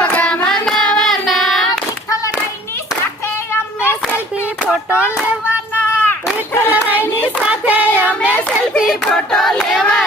પગા મંગાવાના વિઠ્ઠલરાયની સાથે અમે selfie photo લેવાના વિઠ્ઠલરાયની સાથે અમે સેલ્ફી ફોટો લેવાના